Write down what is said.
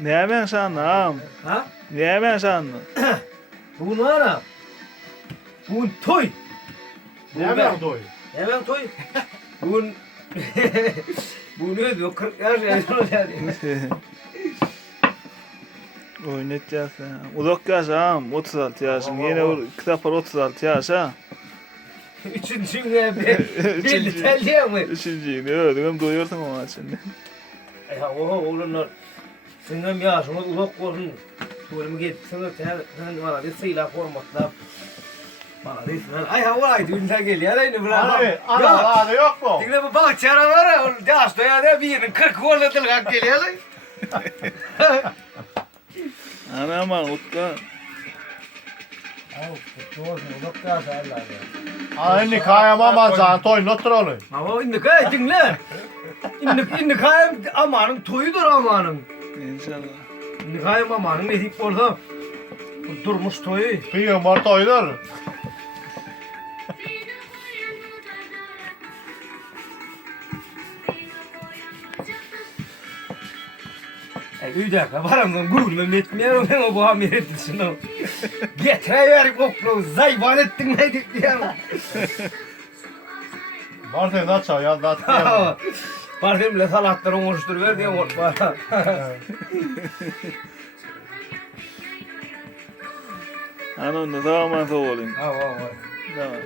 Ne yemen sanım? Ha? Ne yemen sanım? Bugün var ha. Bugün toy. Ne yapayım doy? Hemen toy. Bugün bugün ne diyor? 40 yaş yani. Oynayacağız ya. Uzak yaşam 36 yaşım. Yine o kitaplar 36 yaşa. Üçüncü ne belli telliye mi? Üçüncüyü ne öldüm doyurdum ama şimdi. Ya oha oğlunlar. Senin yaşına uzak olsun. Bölümü gitsin sen bana bir sıyla formatla. Bana değil. Ay havaydı ünlü geliyor. Aynı bırak. Ana yok mu? Dinle bu bahçara var ya. Yaşta ya da birinin 40 volt'lı kalk geliyor lan. Anam Utku. Aynı kayamaman zaten toy notrolu. Ama indi kay dinle. İndi kayım amanın toyudur amanın. İnşallah. İndi kayım amanın ne deyip orada. Durmuş toyu. Piyum var toydur. Bir dakika varamdan gurulmam etmiyorum ben o bu hamir etmişsin o. Getirever koklu zayvan ettin ne dik diye. Martin da çay ya da diye. Parfümle salatları oluştur ver diye orta. Anam da tamam olayım. Ha. Tamam.